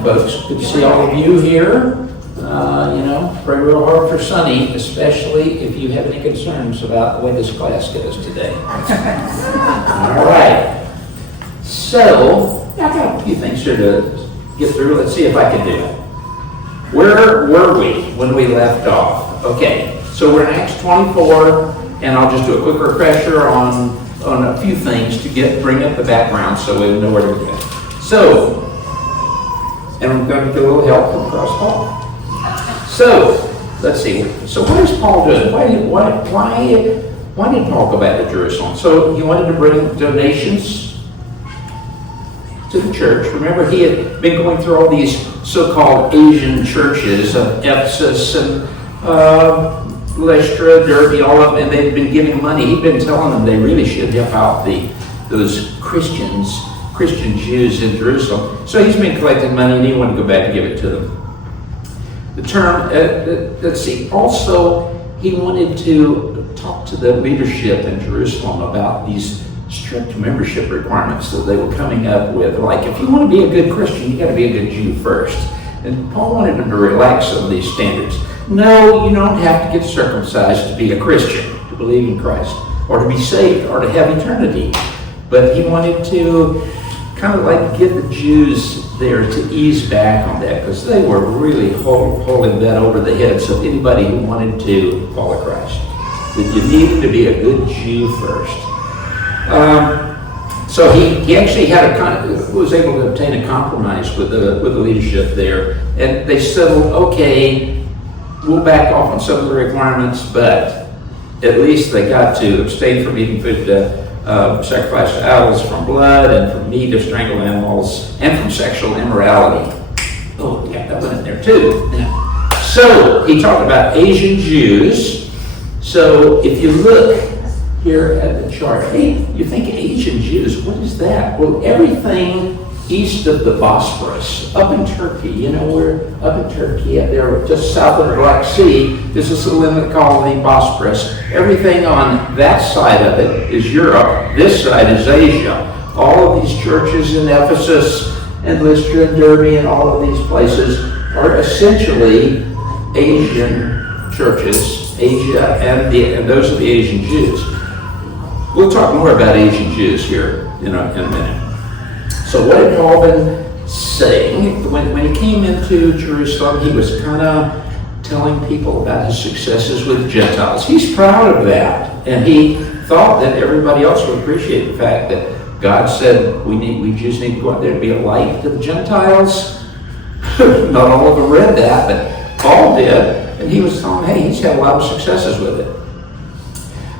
morning, folks. Good to see all of you here. Pray real hard for Sunny, especially if you have any concerns about the way this class goes today. All right. So, I've got a few things here to get through. Let's see if I can do it. Where were we when we left off? Okay, so we're in Acts 24, and I'll just do a quick refresher on a few things to bring up the background so we know where to begin. So, and we're going to get a little help from Cross Paul. So, let's see. So what is Paul doing? Why did Paul go back to Jerusalem? So he wanted to bring donations to the church. Remember, he had been going through all these so-called Asian churches of Ephesus and Lystra, Derbe, all of them, and they'd been giving money. He'd been telling them they really should help out those Christian Jews in Jerusalem. So he's been collecting money, and he wanted to go back and give it to them. The term, let's see, also he wanted to talk to the leadership in Jerusalem about these strict membership requirements that they were coming up with. Like, if you want to be a good Christian, you got to be a good Jew first. And Paul wanted them to relax some of these standards. No, you don't have to get circumcised to be a Christian, to believe in Christ, or to be saved, or to have eternity. But he wanted to kind of like get the Jews there to ease back on that, because they were really holding that over the heads of anybody who wanted to follow Christ. That you needed to be a good Jew first. So he actually was able to obtain a compromise with the leadership there, and they settled, okay, we'll back off on some of the requirements, but at least they got to abstain from eating food sacrificed to idols, from blood, and from meat of strangled animals, and from sexual immorality. Oh, yeah, that went in there too. Yeah. So he talked about Asian Jews. So if you look here at the chart, hey, you think Asian Jews, what is that? Well, everything east of the Bosphorus, up in Turkey, we're up in Turkey, up there just south of the Black Sea, there's this little inlet called the Bosphorus. Everything on that side of it is Europe, this side is Asia. All of these churches in Ephesus and Lystra and Derbe and all of these places are essentially Asian churches, Asia, and those are the Asian Jews. We'll talk more about Asian Jews here in a minute. So what had Paul been saying? When he came into Jerusalem, he was kind of telling people about his successes with Gentiles. He's proud of that, and he thought that everybody else would appreciate the fact that God said we just need to go out there and be a light to the Gentiles. Not all of them read that, but Paul did, and he was telling them, hey, he's had a lot of successes with it.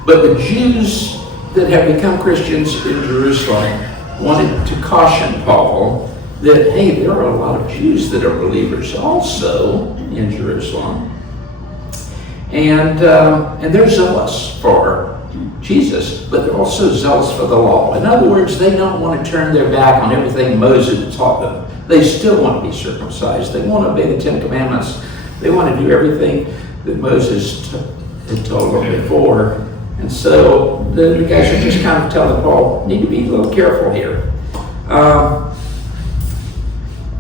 But the Jews that have become Christians in Jerusalem wanted to caution Paul that, hey, there are a lot of Jews that are believers also in Jerusalem. And they're zealous for Jesus, but they're also zealous for the law. In other words, they don't want to turn their back on everything Moses taught them. They still want to be circumcised. They want to obey the Ten Commandments. They want to do everything that Moses had told them before. And so the guys are just kind of telling Paul, need to be a little careful here.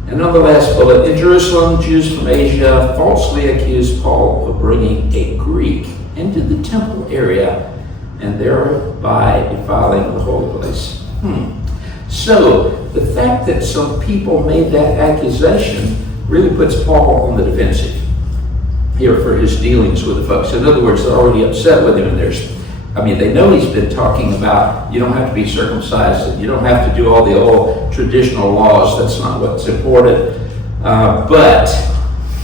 And on the last bullet, in Jerusalem, Jews from Asia falsely accused Paul of bringing a Greek into the temple area and thereby defiling the holy place. So the fact that some people made that accusation really puts Paul on the defensive here for his dealings with the folks. In other words, they're already upset with him, and they know he's been talking about you don't have to be circumcised and you don't have to do all the old traditional laws. That's not what's important. But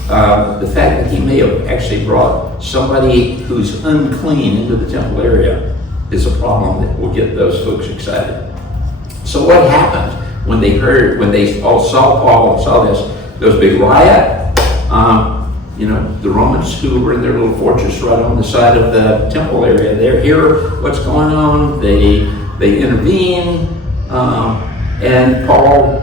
the fact that he may have actually brought somebody who's unclean into the temple area is a problem that will get those folks excited. So what happened when they all saw Paul and saw this? There was a big riot. The Romans who were in their little fortress right on the side of the temple area, they hear what's going on. They intervene, and Paul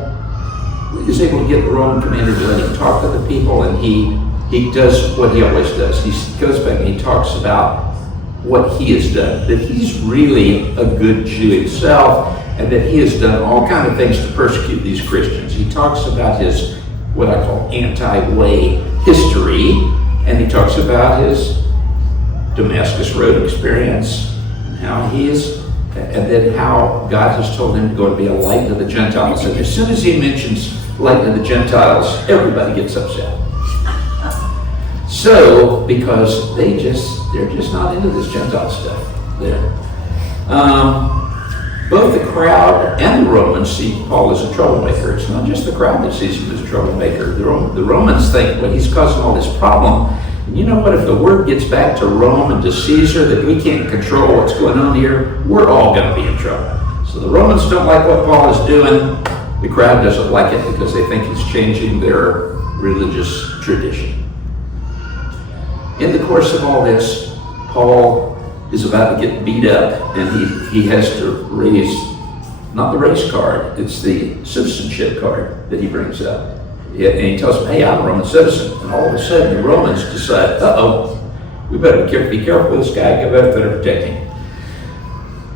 is able to get the Roman commander to let him talk to the people, and he does what he always does. He goes back and he talks about what he has done, that he's really a good Jew himself, and that he has done all kinds of things to persecute these Christians. He talks about his what I call anti-way history, and he talks about his Damascus Road experience, and how he is, and then how God has told him to go and be a light to the Gentiles. And as soon as he mentions light to the Gentiles, everybody gets upset. So, because they're just not into this Gentile stuff there. Both the crowd and the Romans see Paul as a troublemaker. It's not just the crowd that sees him as a troublemaker. The Romans think, well, he's causing all this problem. And you know what? If the word gets back to Rome and to Caesar that we can't control what's going on here, we're all going to be in trouble. So the Romans don't like what Paul is doing. The crowd doesn't like it because they think he's changing their religious tradition. In the course of all this, Paul is about to get beat up, and he has to raise, not the race card, it's the citizenship card that he brings up. And he tells them, hey, I'm a Roman citizen. And all of a sudden, the Romans decide, we better be careful with this guy, better protect him.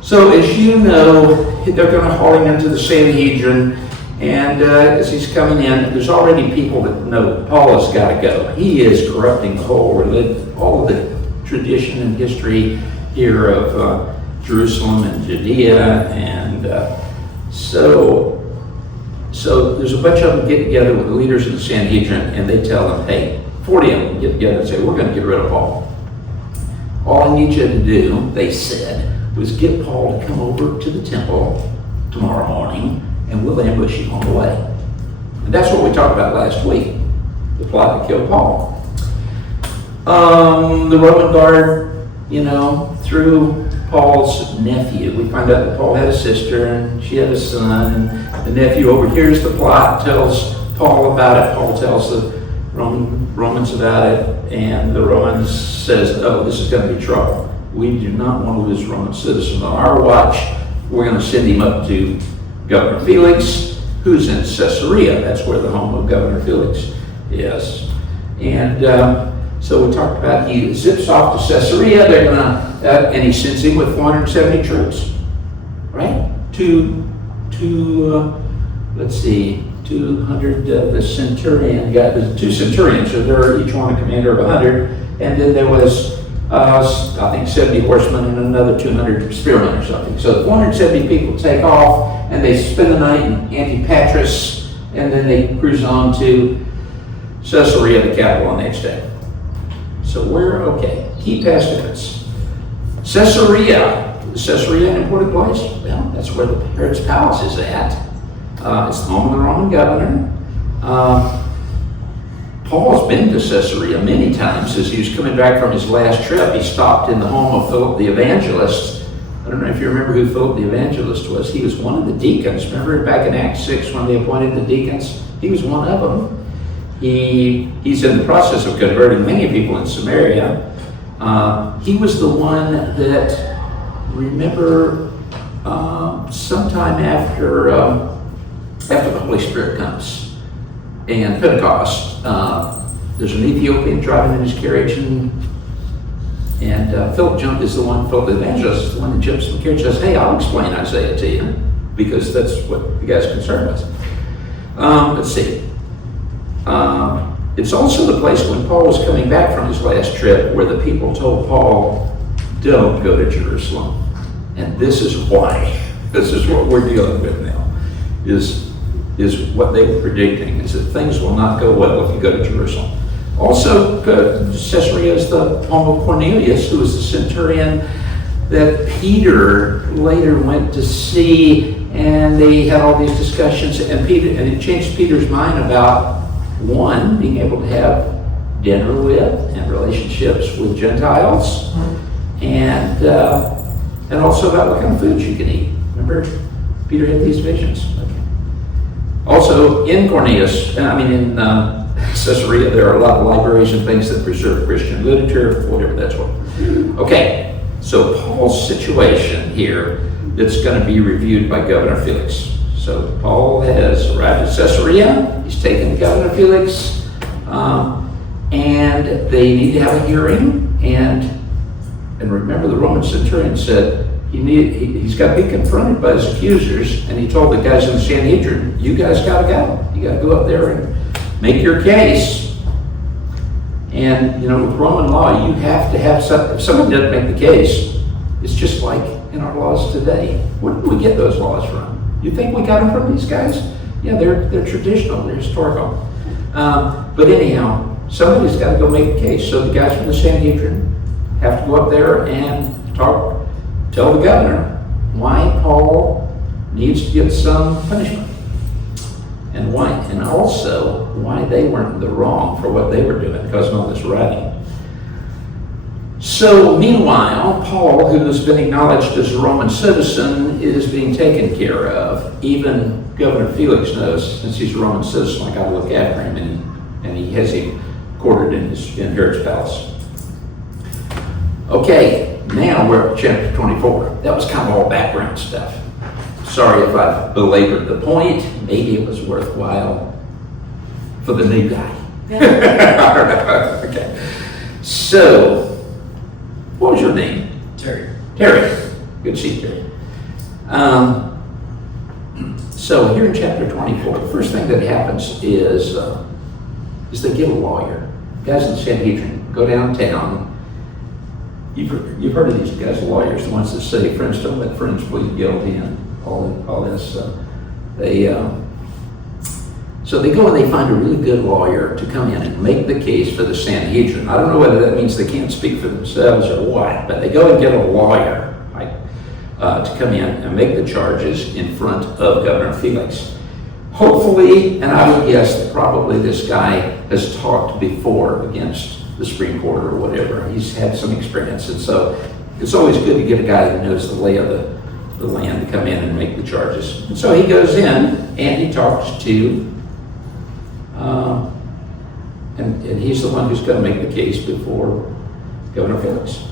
So as you know, they're going to haul him into the Sanhedrin, and as he's coming in, there's already people that know Paul has got to go. He is corrupting the whole religion, all of the tradition and history here of Jerusalem and Judea, and so there's a bunch of them get together with the leaders of the Sanhedrin, and they tell them, hey, 40 of them get together and say, we're going to get rid of Paul. All I need you to do, they said, was get Paul to come over to the temple tomorrow morning, and we'll ambush him on the way. And that's what we talked about last week, the plot to kill Paul. The Roman guard, through Paul's nephew, we find out that Paul had a sister and she had a son, and the nephew overhears the plot, tells Paul about it. Paul tells the Romans about it, and the Romans says, this is going to be trouble. We do not want to lose a Roman citizen on our watch. We're going to send him up to Governor Felix, who's in Caesarea. That's where the home of Governor Felix is. And so we talked about he zips off to Caesarea. They're gonna, and he sends him with 470 troops, right? 200. The centurion got the 2 centurions, so they're each one a commander of 100. And then there was, I think, 70 horsemen and another 200 spearmen or something. So 470 people take off, and they spend the night in Antipatris, and then they cruise on to Caesarea, the capital, the next day. So we're okay. Key past events. Caesarea. Is Caesarea an important place? Well, that's where the Herod's palace is at. It's the home of the Roman governor. Paul's been to Caesarea many times. As he was coming back from his last trip, he stopped in the home of Philip the Evangelist. I don't know if you remember who Philip the Evangelist was. He was one of the deacons. Remember back in Acts 6 when they appointed the deacons? He was one of them. He's in the process of converting many people in Samaria. He was the one that, remember, sometime after the Holy Spirit comes and Pentecost, there's an Ethiopian driving in his carriage, and Philip the Evangelist is the one that jumps in the carriage and says, hey, I'll explain Isaiah to you, because that's what the guy's concerned with. Let's see. It's also the place when Paul was coming back from his last trip where the people told Paul, don't go to Jerusalem. And this is why. This is what we're dealing with now, is what they were predicting, is that things will not go well if you go to Jerusalem. Also, Caesarea is the home of Cornelius, who was the centurion that Peter later went to see, and they had all these discussions, and it changed Peter's mind about, one, being able to have dinner with and relationships with Gentiles, and also about what kind of food you can eat. Remember, Peter had these visions. Okay. Also, in Caesarea, there are a lot of libraries and things that preserve Christian literature, whatever that's what. Okay, so Paul's situation here that's going to be reviewed by Governor Felix. So Paul has arrived at Caesarea. He's taken to Governor Felix, and they need to have a hearing. And remember, the Roman centurion said he's got to be confronted by his accusers. And he told the guys in the Sanhedrin, "You guys got to go. You got to go up there Make your case. And, with Roman law, you have to have something. If somebody doesn't make the case, it's just like in our laws today. Where did we get those laws from? You think we got them from these guys? Yeah, they're traditional, they're historical. But anyhow, somebody's got to go make a case. So the guys from the Sanhedrin have to go up there and tell the governor why Paul needs to get some punishment. And why, and also why they weren't in the wrong for what they were doing, causing all this writing. So meanwhile, Paul, who has been acknowledged as a Roman citizen, is being taken care of. Even Governor Felix knows, since he's a Roman citizen, I got to look after him, and he has him quartered in Herod's palace. Okay, now we're at chapter 24. That was kind of all background stuff. Sorry if I belabored the point. Maybe it was worthwhile for the new guy. I don't know. Okay. So, what was your name? Terry. Terry. Good to see you, Terry. So here in chapter 24, the first thing that happens is they get a lawyer. Guys in the Sanhedrin go downtown. You've heard of these guys, lawyers, the ones that say, friends don't let friends plead guilty, and all this. So they go and they find a really good lawyer to come in and make the case for the Sanhedrin. I don't know whether that means they can't speak for themselves or what, but they go and get a lawyer to come in and make the charges in front of Governor Felix. Hopefully, and I would guess that probably this guy has talked before against the Supreme Court or whatever. He's had some experience, and so it's always good to get a guy who knows the lay of the land to come in and make the charges. And so he goes in and he talks to, and he's the one who's going to make the case before Governor Felix.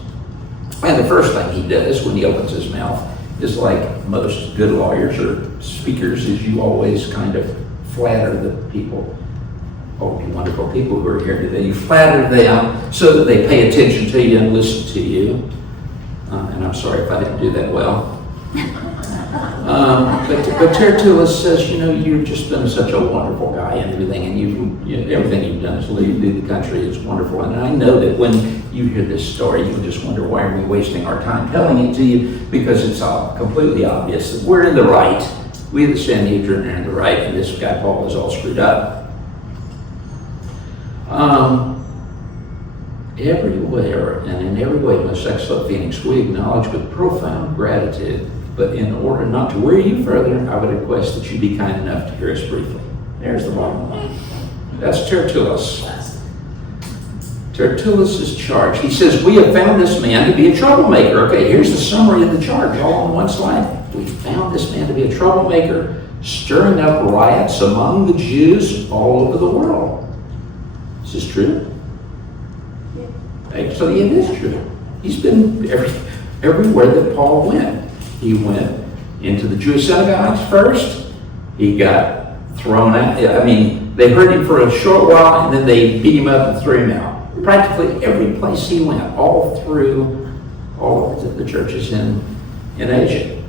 And the first thing he does when he opens his mouth is, like most good lawyers or speakers, is you always kind of flatter the people. Oh, you wonderful people who are here today. You flatter them so that they pay attention to you and listen to you. And I'm sorry if I didn't do that well. But Tertullus says, you've just been such a wonderful guy and everything, and everything you've done to lead the country is wonderful. And I know that when you hear this story, you just wonder, why are we wasting our time telling it to you? Because it's completely obvious that we're in the right. We, the Sanhedrin, are in the right, and this guy Paul is all screwed up. Everywhere and in every way, most excellent Phoenix, we acknowledge with profound gratitude. But in order not to weary you further, I would request that you be kind enough to hear us briefly. There's the bottom line. That's Tertullus. Tertullus' charge. He says, we have found this man to be a troublemaker. Okay, here's the summary of the charge, all on one slide. We found this man to be a troublemaker, stirring up riots among the Jews all over the world. Is this true? Actually, it is true. He's been everywhere that Paul went. He went into the Jewish synagogues first. He got thrown out. I mean, they heard him for a short while, and then they beat him up and threw him out. Practically every place he went, all through all of the churches in Asia.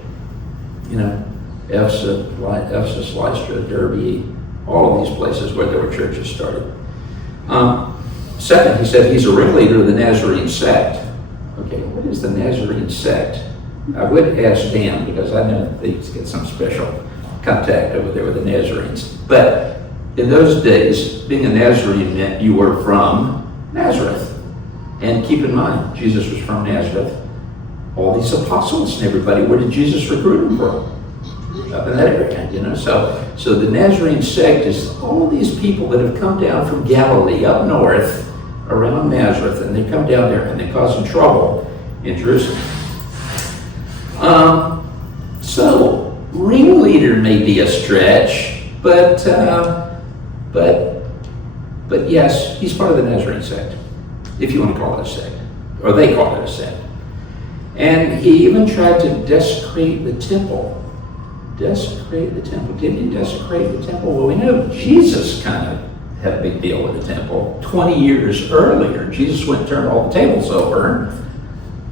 Ephesus, Lystra, Derbe, all of these places where there were churches started. Second, he said he's a ringleader of the Nazarene sect. Okay, what is the Nazarene sect? I would ask Dan, because I know they get some special contact over there with the Nazarenes. But in those days, being a Nazarene meant you were from Nazareth. And keep in mind, Jesus was from Nazareth. All these apostles and everybody, where did Jesus recruit them from? Up in that area, So the Nazarene sect is all these people that have come down from Galilee up north around Nazareth, and they come down there and they cause some trouble in Jerusalem. So ringleader may be a stretch, but yes, he's part of the Nazarene sect, if you want to call it a sect, or they call it a sect. And he even tried to desecrate the temple. Desecrate the temple. Didn't he desecrate the temple? Well, we know Jesus kind of had a big deal with the temple. 20 years earlier, Jesus went and turned all the tables over.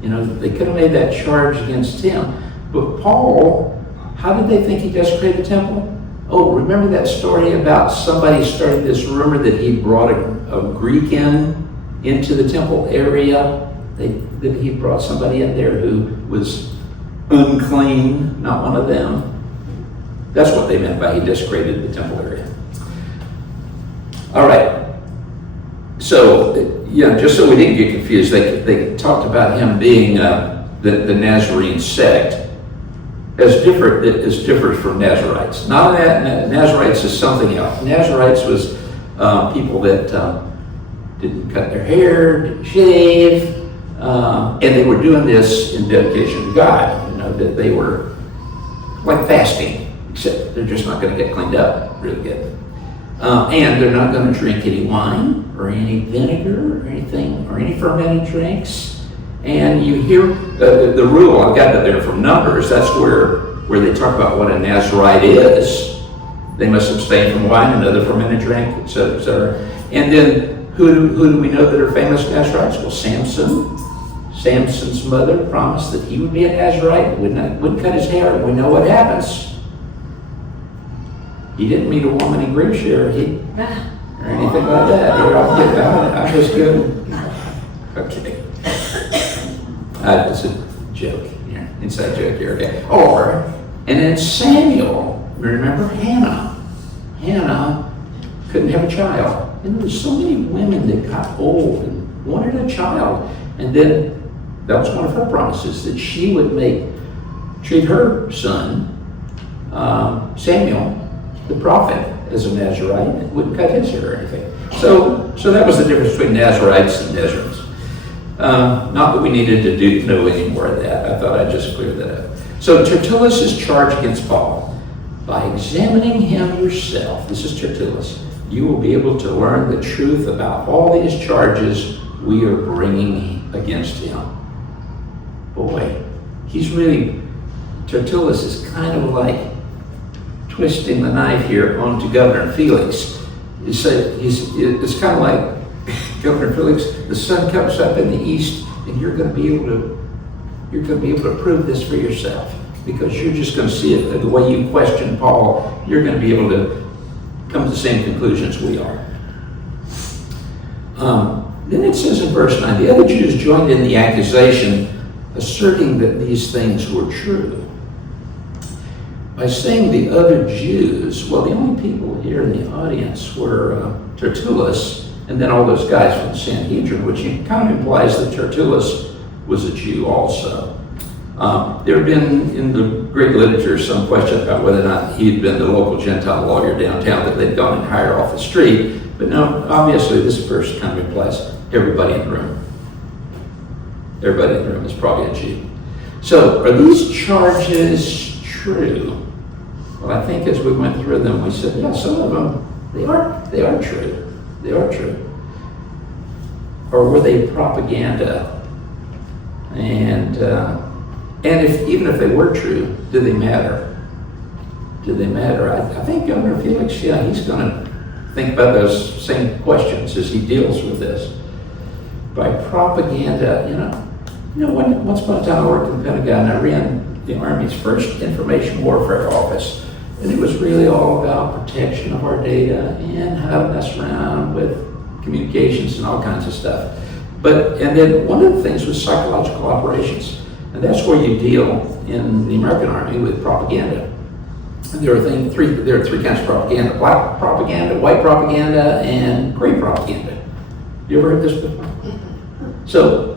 They could have made that charge against him. But Paul, how did they think he desecrated the temple? Oh, remember that story about somebody started this rumor that he brought a Greek into the temple area? That he brought somebody in there who was unclean, not one of them. That's what they meant by he desecrated the temple area. All right. So, just so we didn't get confused, they talked about him being the Nazarene sect as different from Nazarites. Not that Nazarites is something else. Nazarites was people that didn't cut their hair, didn't shave, and they were doing this in dedication to God. That they were like fasting, except they're just not going to get cleaned up really good. And they're not going to drink any wine or any vinegar or anything or any fermented drinks. And you hear the rule, I've got that there from Numbers, that's where they talk about what a Nazarite is. They must abstain from wine and other fermented drink, etc., etc. And then who do we know that are famous Nazarites? Well, Samson. Samson's mother promised that he would be a Nazarite, wouldn't cut his hair. We know what happens. He didn't meet a woman in Greece or anything like that. I'm just kidding. Okay. It's a joke here, inside joke here, okay. And then Samuel, remember Hannah. Hannah couldn't have a child. And there were so many women that got old and wanted a child. And then that was one of her promises, that she would treat her son, Samuel, the prophet, as a Nazarite, and wouldn't cut his hair or anything. So that was the difference between Nazarites and Nazarenes. Not that we needed to know any more of that. I thought I'd just clear that up. So Tertullus is charged against Paul. By examining him yourself, this is Tertullus, you will be able to learn the truth about all these charges we are bringing against him. Boy, Tertullus is kind of like twisting the knife here onto Governor Felix. It's kind of like, Governor Felix, the sun comes up in the east, and you're going to be able to prove this for yourself, because you're just going to see it the way you question Paul. You're going to be able to come to the same conclusions we are. Then it says in verse 9, the other Jews joined in the accusation, asserting that these things were true. By saying the other Jews, well, the only people here in the audience were Tertullus, and then all those guys from the Sanhedrin, which kind of implies that Tertullus was a Jew also. There had been in the Greek literature some question about whether or not he'd been the local Gentile lawyer downtown that they'd gone and hired off the street. But no, obviously this verse kind of implies everybody in the room. Everybody in the room is probably a Jew. So are these charges true? Well, I think as we went through them, we said, yeah, some of them, they are true. They are true. Or were they propaganda? And even if they were true, do they matter? Do they matter? I think Governor Felix, he's going to think about those same questions as he deals with this. By propaganda, once upon a time I worked in the Pentagon, I ran the Army's first information warfare office. And it was really all about protection of our data and how to mess around with communications and all kinds of stuff. And then one of the things was psychological operations. And that's where you deal in the American Army with propaganda. And there are three kinds of propaganda: black propaganda, white propaganda, and gray propaganda. You ever heard this before? So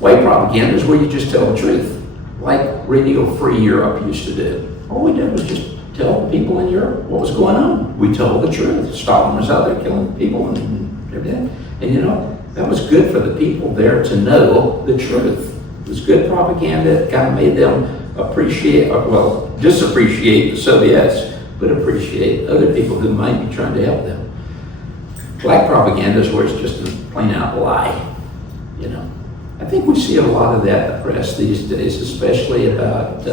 white propaganda is where you just tell the truth, like Radio Free Europe used to do. All we did was just tell the people in Europe what was going on. We told the truth. Stalin was out there killing people and everything. And that was good for the people there to know the truth. It was good propaganda. It kind of made them disappreciate the Soviets, but appreciate other people who might be trying to help them. Black propaganda is where it's just a plain out lie. I think we see a lot of that in the press these days, especially about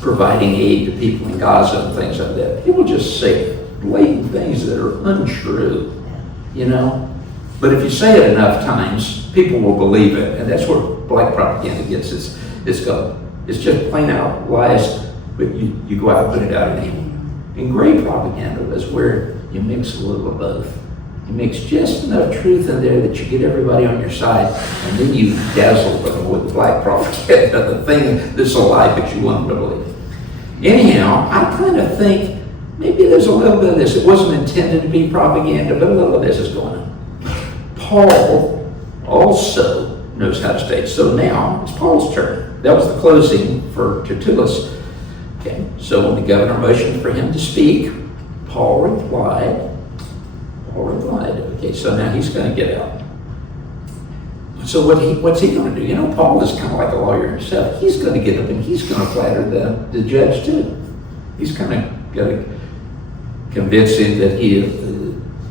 providing aid to people in Gaza and things like that. People just say blatant things that are untrue, But if you say it enough times, people will believe it, and that's where black propaganda gets its go. It's just plain out lies but you go out and put it out anyway. And great propaganda is where you mix a little of both. You mix just enough truth in there that you get everybody on your side, and then you dazzle them with the black propaganda, the thing that's a lie but you want them to believe. Anyhow, I kind of think maybe there's a little bit of this. It wasn't intended to be propaganda, but a little of this is going on. Paul also knows how to stay. So now it's Paul's turn. That was the closing for Tertullus. Okay, so when the governor motioned for him to speak, Paul replied. Okay, so now he's going to get out. So what's he going to do? You know, Paul is kind of like a lawyer himself. He's going to get up and he's going to flatter the judge too. He's kind of going to convince him that he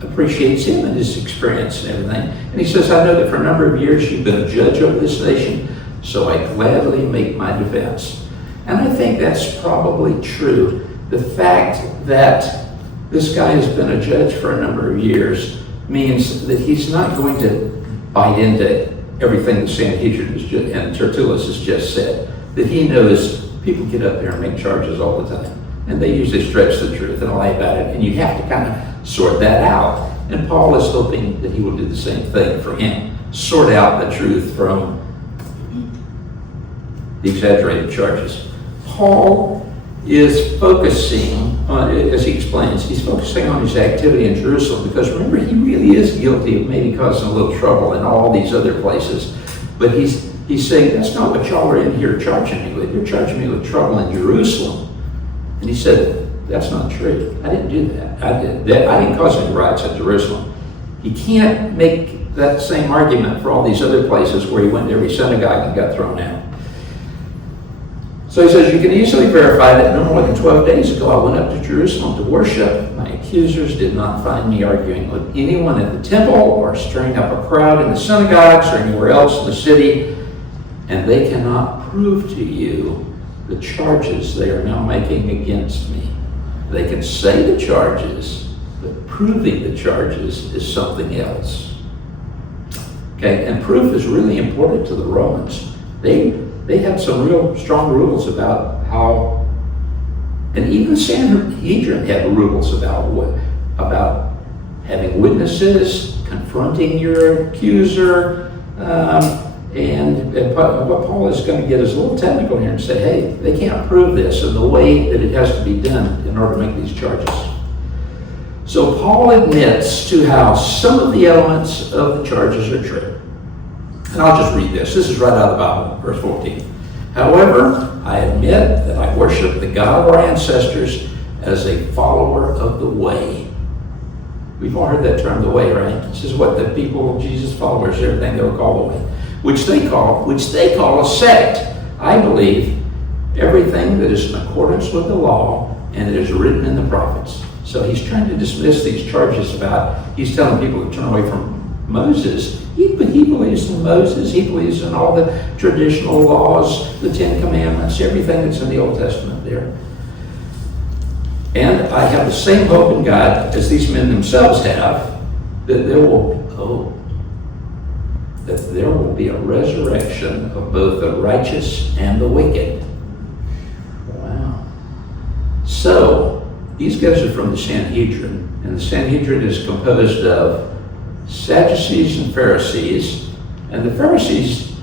appreciates him and his experience and everything. And he says, I know that for a number of years you've been a judge over this nation, so I gladly make my defense. And I think that's probably true. The fact that this guy has been a judge for a number of years means that he's not going to bite into everything that Sanhedrin and Tertullus has just said. That he knows people get up there and make charges all the time. And they usually stretch the truth and lie about it. And you have to kind of sort that out. And Paul is hoping that he will do the same thing for him. Sort out the truth from the exaggerated charges. Paul is focusing on, as he explains, he's focusing on his activity in Jerusalem because remember, he really is guilty of maybe causing a little trouble in all these other places. But he's saying, that's not what y'all are in here charging me with. You're charging me with trouble in Jerusalem. And he said, that's not true. I didn't do that. I didn't cause any riots at Jerusalem. He can't make that same argument for all these other places where he went to every synagogue and got thrown out. So he says, you can easily verify that no more than 12 days ago I went up to Jerusalem to worship. My accusers did not find me arguing with anyone at the temple or stirring up a crowd in the synagogues or anywhere else in the city. And they cannot prove to you the charges they are now making against me. They can say the charges, but proving the charges is something else. Okay, and proof is really important to the Romans. They had some real strong rules about how, and even Sanhedrin had rules about having witnesses, confronting your accuser, and what Paul is going to get is a little technical here and say, hey, they can't prove this in the way that it has to be done in order to make these charges. So Paul admits to how some of the elements of the charges are true. And I'll just read this. This is right out of the Bible, verse 14. However, I admit that I worship the God of our ancestors as a follower of the way. We've all heard that term, the way, right? This is what the people, Jesus followers, everything they were called the way, which they call a sect. I believe everything that is in accordance with the law and that is written in the prophets. So he's trying to dismiss these charges about, he's telling people to turn away from Moses. He believes in Moses. He believes in all the traditional laws, the Ten Commandments, everything that's in the Old Testament there. And I have the same hope in God as these men themselves have, that there will be a resurrection of both the righteous and the wicked. Wow. So, these guys are from the Sanhedrin, and the Sanhedrin is composed of Sadducees and Pharisees, and the Pharisees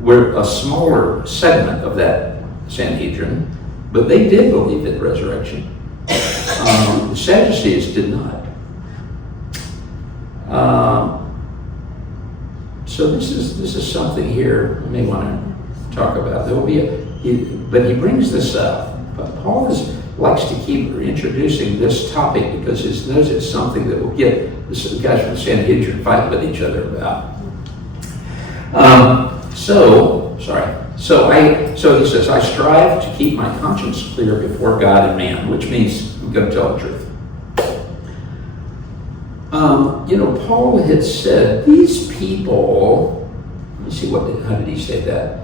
were a smaller segment of that Sanhedrin, but they did believe in resurrection. The Sadducees did not. So this is something here we may want to talk about. There will be but he brings this up. But Paul likes to keep introducing this topic because he knows it's something that will get the guys from the Sanhedrin fighting with each other about. So he says, I strive to keep my conscience clear before God and man, which means I'm going to tell the truth. Paul had said, these people, let me see, how did he say that?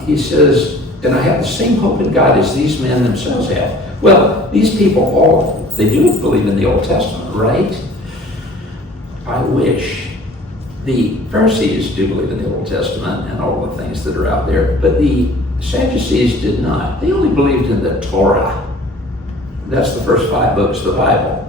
He says, and I have the same hope in God as these men themselves have. Well, these people they do believe in the Old Testament, right? I wish The Pharisees do believe in the Old Testament and all the things that are out there, but the Sadducees did not. They only believed in the Torah. That's the first 5 books of the Bible.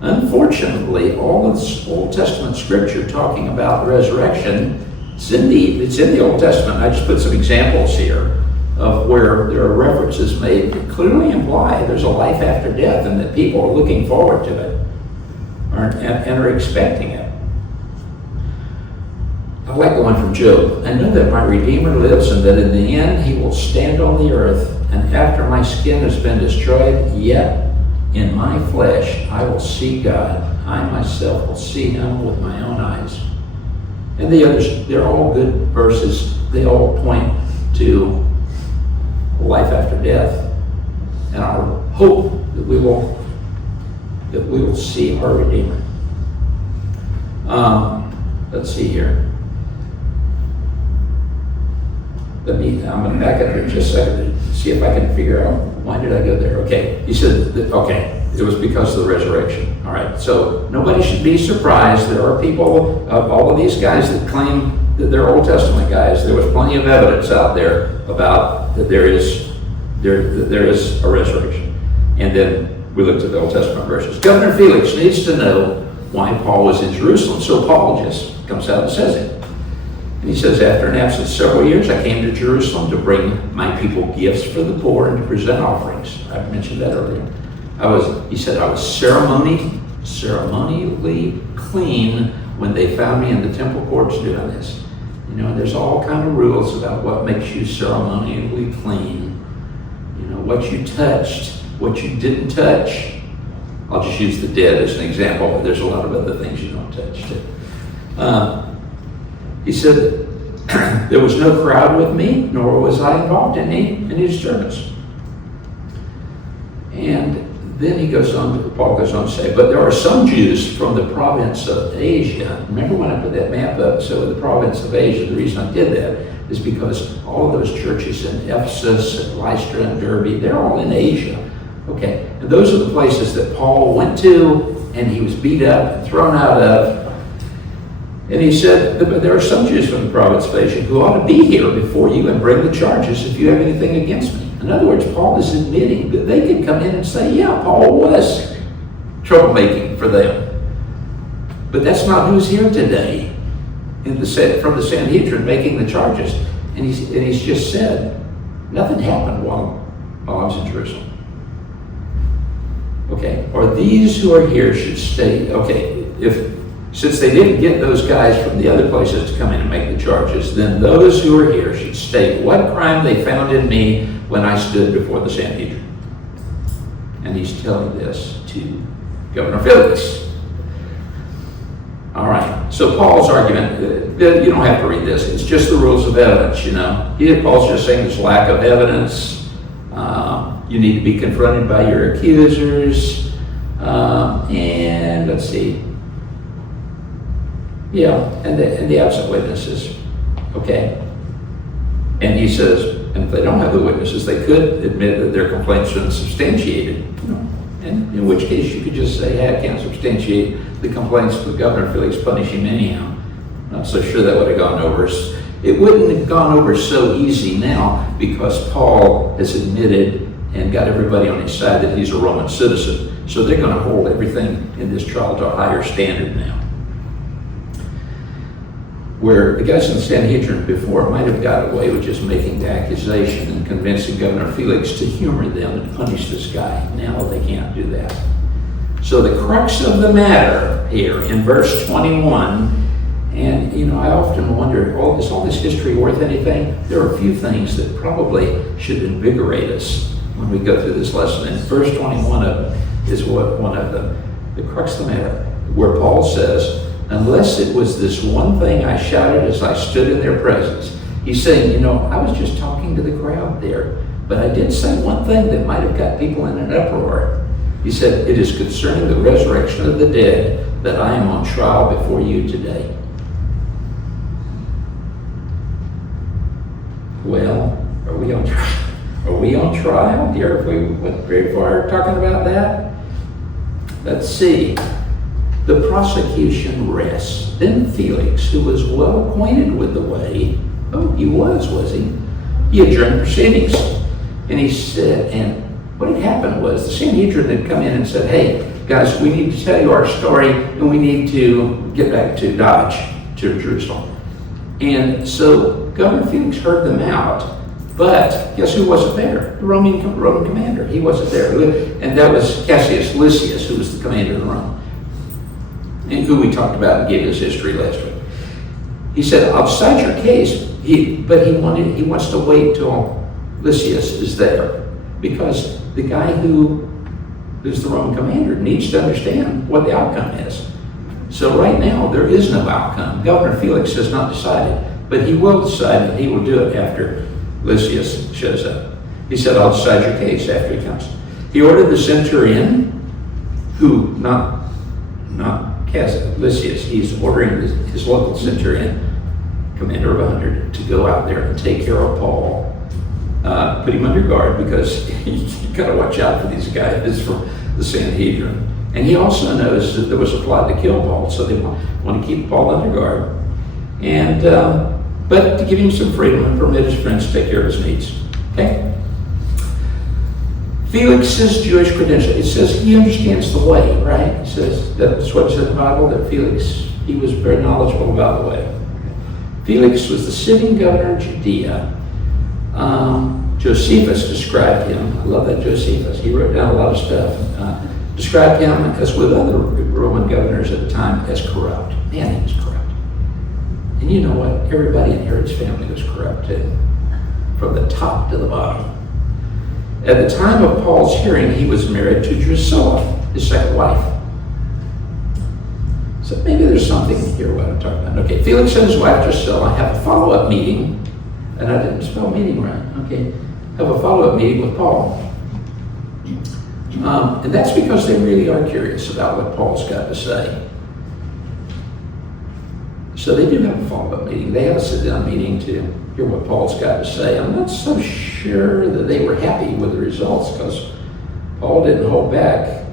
Unfortunately, all of this Old Testament scripture talking about the resurrection, it's in the Old Testament. I just put some examples here of where there are references made that clearly imply there's a life after death and that people are looking forward to it and are expecting it. I like the one from Job. I know that my Redeemer lives and that in the end he will stand on the earth, and after my skin has been destroyed, yet in my flesh I will see God. I myself will see him with my own eyes. And the others, they're all good verses. They all point to life after death and our hope that we will see our Redeemer. Let's see here. I'm going to back up here just a second to see if I can figure out why did I go there. Okay, he said that, okay, it was because of the resurrection. All right, so nobody should be surprised. There are people, all of these guys that claim that they're Old Testament guys. There was plenty of evidence out there about that there is a resurrection. And then we looked at the Old Testament verses. Governor Felix needs to know why Paul was in Jerusalem. So Paul just comes out and says it. And he says, after an absence of several years, I came to Jerusalem to bring my people gifts for the poor and to present offerings. I mentioned that earlier. He said, I was ceremonially clean when they found me in the temple courts doing this. You know, there's all kind of rules about what makes you ceremonially clean. You know, what you touched, what you didn't touch. I'll just use the dead as an example, but there's a lot of other things you don't touch too. He said, there was no crowd with me, nor was I involved in any disturbance. And then Paul goes on to say, but there are some Jews from the province of Asia. Remember when I put that map up? So the province of Asia, the reason I did that is because all of those churches in Ephesus and Lystra and Derbe, they're all in Asia. Okay, and those are the places that Paul went to and he was beat up and thrown out of. And he said, but there are some Jews from the province of Asia who ought to be here before you and bring the charges if you have anything against me. In other words, Paul is admitting that they could come in and say, yeah, Paul was troublemaking for them. But that's not who's here today from the Sanhedrin making the charges. And he's just said, nothing happened while I was in Jerusalem. Okay, or these who are here should stay. Okay, since they didn't get those guys from the other places to come in and make the charges, then those who are here should state what crime they found in me when I stood before the Sanhedrin. And he's telling this to Governor Felix. All right, so Paul's argument, you don't have to read this, it's just the rules of evidence, you know. Paul's just saying there's lack of evidence. You need to be confronted by your accusers. And let's see. Yeah, and the absent witnesses. Okay. And he says, and if they don't have the witnesses, they could admit that their complaints are unsubstantiated. You know, and in which case you could just say, hey, I can't substantiate the complaints of the Governor Felix, punish him anyhow. Not so sure that would have gone over. It wouldn't have gone over so easy now because Paul has admitted and got everybody on his side that he's a Roman citizen. So they're going to hold everything in this trial to a higher standard now. Where the guys in the Sanhedrin before might have got away with just making the accusation and convincing Governor Felix to humor them and punish this guy. Now they can't do that. So the crux of the matter here in verse 21, and you know, I often wonder, is all this history worth anything? There are a few things that probably should invigorate us when we go through this lesson. And verse 21 is one of the crux of the matter, where Paul says, unless it was this one thing I shouted as I stood in their presence. He's saying, you know, I was just talking to the crowd there, but I did say one thing that might have got people in an uproar. He said, it is concerning the resurrection of the dead that I am on trial before you today. Well, are we on trial? Are we on trial here? If we went very far talking about that? Let's see. the prosecution rests. Then Felix, who was well acquainted with the way, he was he? He adjourned proceedings. And he said, and what had happened was the Sanhedrin had come in and said, hey, guys, we need to tell you our story, and we need to get back to Dodge, to Jerusalem. And so Governor Felix heard them out, but guess who wasn't there? The Roman commander. He wasn't there. And that was Cassius Lysias, who was the commander of Rome, and who we talked about and gave his history last week. He said, I'll decide your case, but he wants to wait till Lysias is there, because the guy who's the Roman commander needs to understand what the outcome is. So right now, there is no outcome. Governor Felix has not decided, but he will decide, and he will do it after Lysias shows up. He said, I'll decide your case after he comes. He ordered the centurion, who, not Lysias, he's ordering his local centurion, commander of 100, to go out there and take care of Paul. Put him under guard, because you got to watch out for these guys. This is from the Sanhedrin. And he also knows that there was a plot to kill Paul, so they want to keep Paul under guard. And but to give him some freedom and permit his friends to take care of his needs. Okay? Felix's Jewish credential. It says he understands the way, right? It says that's what it says in the Bible, that Felix, he was very knowledgeable about the way. Felix was the sitting governor of Judea. Josephus described him. I love that Josephus. He wrote down a lot of stuff. Described him, as with other Roman governors at the time, as corrupt. Man, he was corrupt. And you know what? Everybody in Herod's family was corrupt too, from the top to the bottom. At the time of Paul's hearing, he was married to Drusilla, his second wife. So maybe there's something here what I'm talking about. Okay, Felix and his wife Drusilla have a follow-up meeting, and I didn't spell meeting right. Okay, have a follow-up meeting with Paul. And that's because they really are curious about what Paul's got to say. So they do have a follow-up meeting. They have a sit-down meeting to hear what Paul's got to say. I'm not so sure that they were happy with the results, because Paul didn't hold back.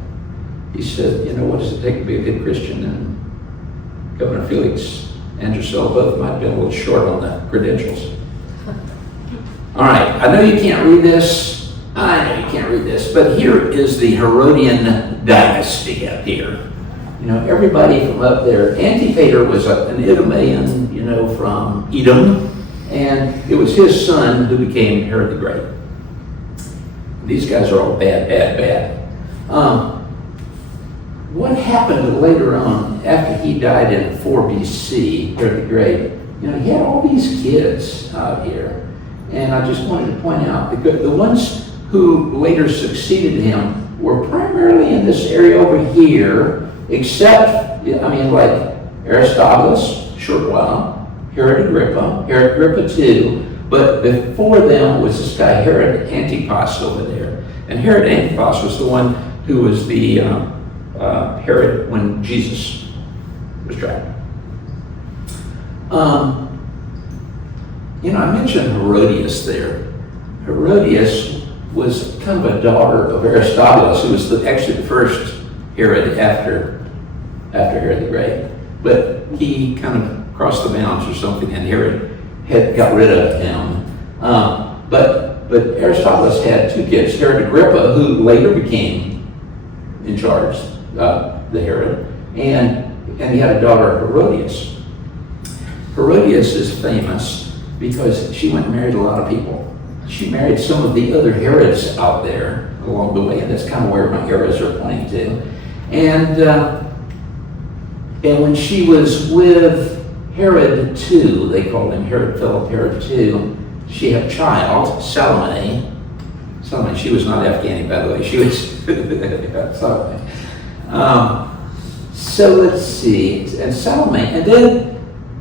He said, what does it take to be a good Christian? And Governor Felix and Drusilla both might have been a little short on the credentials. All right, I know you can't read this. But here is the Herodian dynasty up here. Everybody from up there. Antipater was an Idumean, from Edom, and it was his son who became Herod the Great. These guys are all bad. What happened later on, after he died in 4 BC, Herod the Great, he had all these kids out here. And I just wanted to point out, the ones who later succeeded him were primarily in this area over here, except, like Aristobulus, short while, Herod Agrippa II, but before them was this guy Herod Antipas over there. And Herod Antipas was the one who was the Herod when Jesus was tried. I mentioned Herodias there. Herodias was kind of a daughter of Aristobulus, who was actually the first Herod after Herod the Great. But he kind of crossed the bounds or something, and Herod had got rid of him. But Aristobulus had 2 kids, Herod Agrippa, who later became in charge, the Herod, and he had a daughter, Herodias. Herodias is famous because she went and married a lot of people. She married some of the other Herods out there along the way, and that's kind of where my arrows are pointing to. And when she was with Herod II, they called him Herod Philip, Herod II, she had a child, Salome. She was not Afghani, by the way. She was Salome. So let's see, and Salome,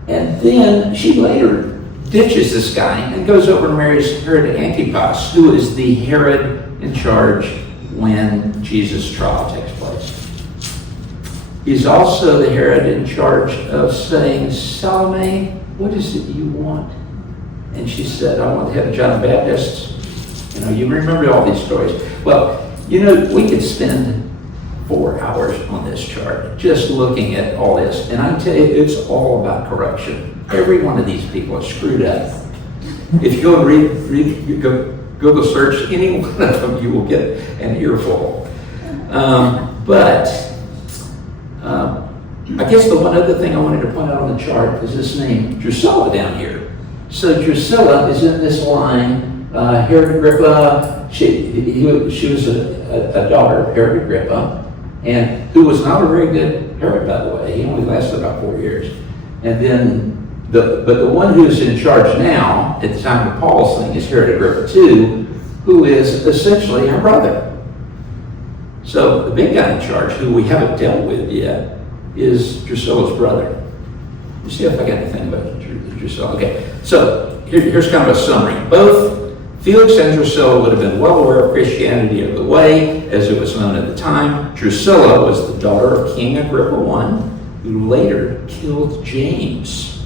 and then she later ditches this guy and goes over and marries Herod Antipas, who is the Herod in charge when Jesus' trial takes place. He's also the Herod in charge of saying, Salome, what is it you want? And she said, I want the head of John the Baptist. You remember all these stories. Well, we could spend 4 hours on this chart, just looking at all this. And I tell you, it's all about corruption. Every one of these people is screwed up. If you go and you go Google search any one of them, you will get an earful. I guess the one other thing I wanted to point out on the chart is this name, Drusilla, down here. So Drusilla is in this line. Herod Agrippa, she was a daughter of Herod Agrippa, and who was not a very good Herod, by the way. He only lasted about 4 years. And then, but the one who's in charge now, at the time of Paul's thing, is Herod Agrippa II, who is essentially her brother. So the big guy in charge, who we haven't dealt with yet, is Drusilla's brother. You see if I got anything about Drusilla. Okay, so here's kind of a summary. Both Felix and Drusilla would have been well aware of Christianity of the Way, as it was known at the time. Drusilla was the daughter of King Agrippa I, who later killed James,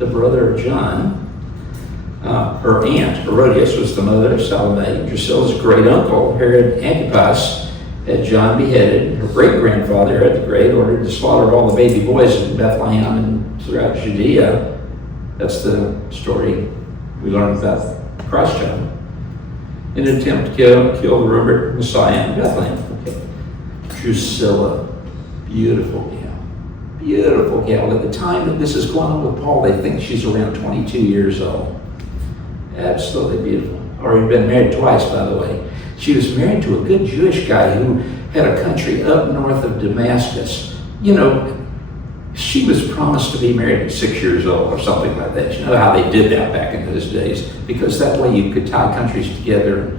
the brother of John. Her aunt, Herodias, was the mother of Salome. Drusilla's great-uncle, Herod Antipas, had John beheaded. Her great-grandfather, Herod the Great, ordered to slaughter all the baby boys in Bethlehem and throughout Judea. That's the story we learned about Christ child, in an attempt to kill the rumored Messiah in Bethlehem. Okay. Drusilla, beautiful gal. Beautiful gal. At the time that this is going on with Paul, they think she's around 22 years old. Absolutely beautiful. Already been married twice, by the way. She was married to a good Jewish guy who had a country up north of Damascus. You know, she was promised to be married at 6 years old or something like that. You know how they did that back in those days, because that way you could tie countries together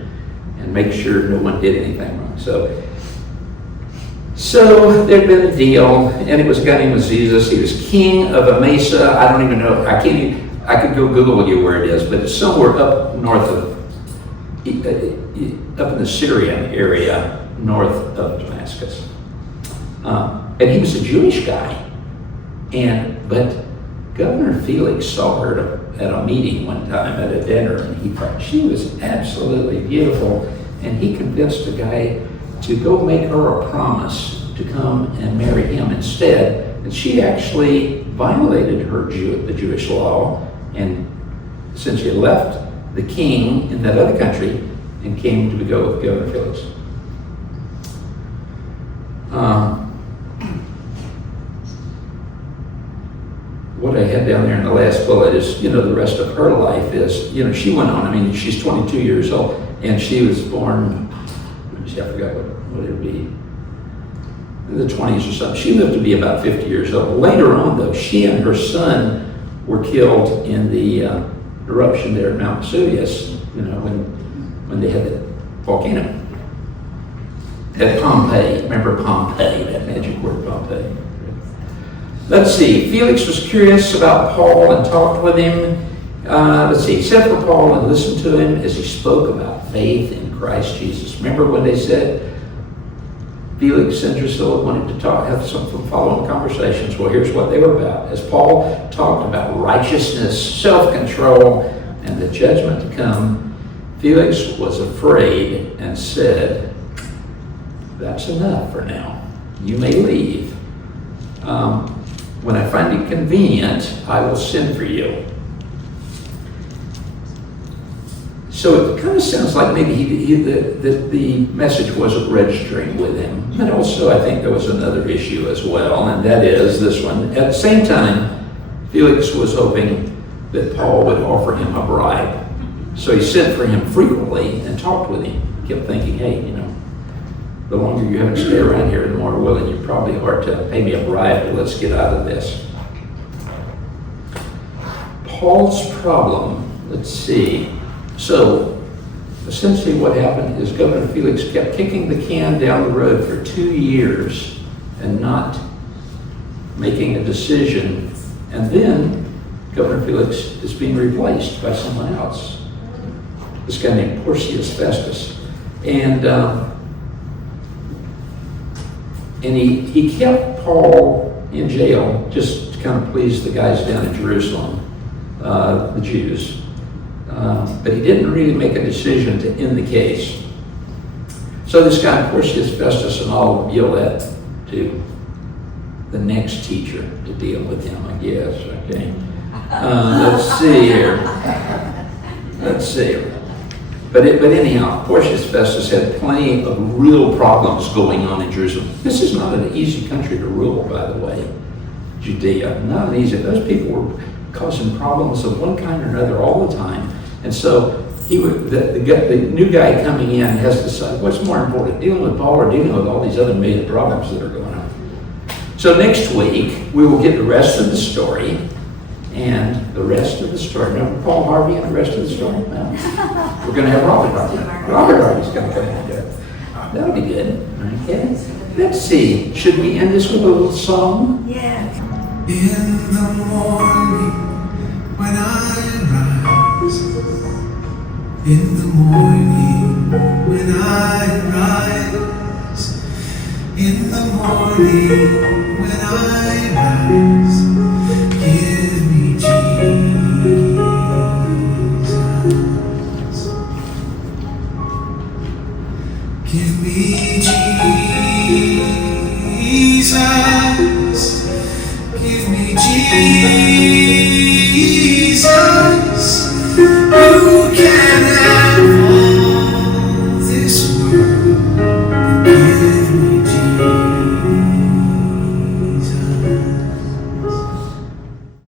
and make sure no one did anything wrong. So there'd been a deal, and it was a guy named Jesus. He was king of Amasa. I don't even know. I could go Google you where it is, but it's somewhere up north of, up in the Syrian area, north of Damascus. And he was a Jewish guy. But Governor Felix saw her at a meeting one time at a dinner, and he thought she was absolutely beautiful, and he convinced the guy to go make her a promise to come and marry him instead. And she actually violated the Jewish law, and essentially left the king in that other country and came to go with Governor Felix. What I had down there in the last bullet is, the rest of her life is, she went on. She's 22 years old, and she was born, I forgot what it would be, in the 20s or something. She lived to be about 50 years old. Later on, though, she and her son were killed in the eruption there at Mount Vesuvius, when they had the volcano. At Pompeii. Remember Pompeii, that magic word Pompeii. Let's see. Felix was curious about Paul and talked with him. He sent for Paul and listened to him as he spoke about faith in Christ Jesus. Remember when they said Felix and Drusilla wanted to have some following conversations? Well, here's what they were about. As Paul talked about righteousness, self-control, and the judgment to come, Felix was afraid and said, "That's enough for now. You may leave. When I find it convenient, I will send for you." So it kind of sounds like maybe the message wasn't registering with him. But also I think there was another issue as well, and that is this one. At the same time, Felix was hoping that Paul would offer him a bribe. So he sent for him frequently and talked with him. He kept thinking, hey, the longer you have to stay around here, the more willing you probably are to pay me a bribe, but let's get out of this. Paul's problem, let's see. So essentially what happened is Governor Felix kept kicking the can down the road for 2 years and not making a decision. And then Governor Felix is being replaced by someone else. This guy named Porcius Festus. And he kept Paul in jail just to kind of please the guys down in Jerusalem, the Jews. But he didn't really make a decision to end the case. So this guy Porcius Festus and all yell at to the next teacher to deal with him, I guess, okay? Let's see here. But anyhow, Porcius Festus had plenty of real problems going on in Jerusalem. This is not an easy country to rule, by the way, Judea. Not an easy. Those people were causing problems of one kind or another all the time. And so the new guy coming in has to decide what's more important, dealing with Paul or dealing with all these other million problems that are going on. So next week, we will get the rest of the story. And the rest of the story. Remember Paul Harvey and the rest of the story? Well, we're going to have Robert Harvey. Robert Harvey's going to come in there. That'll be good. Okay. Let's see. Should we end this with a little song? Yes. In the morning when I rise, in the morning when I rise, in the morning when I rise, give me Jesus. Give me Jesus. Give me Jesus.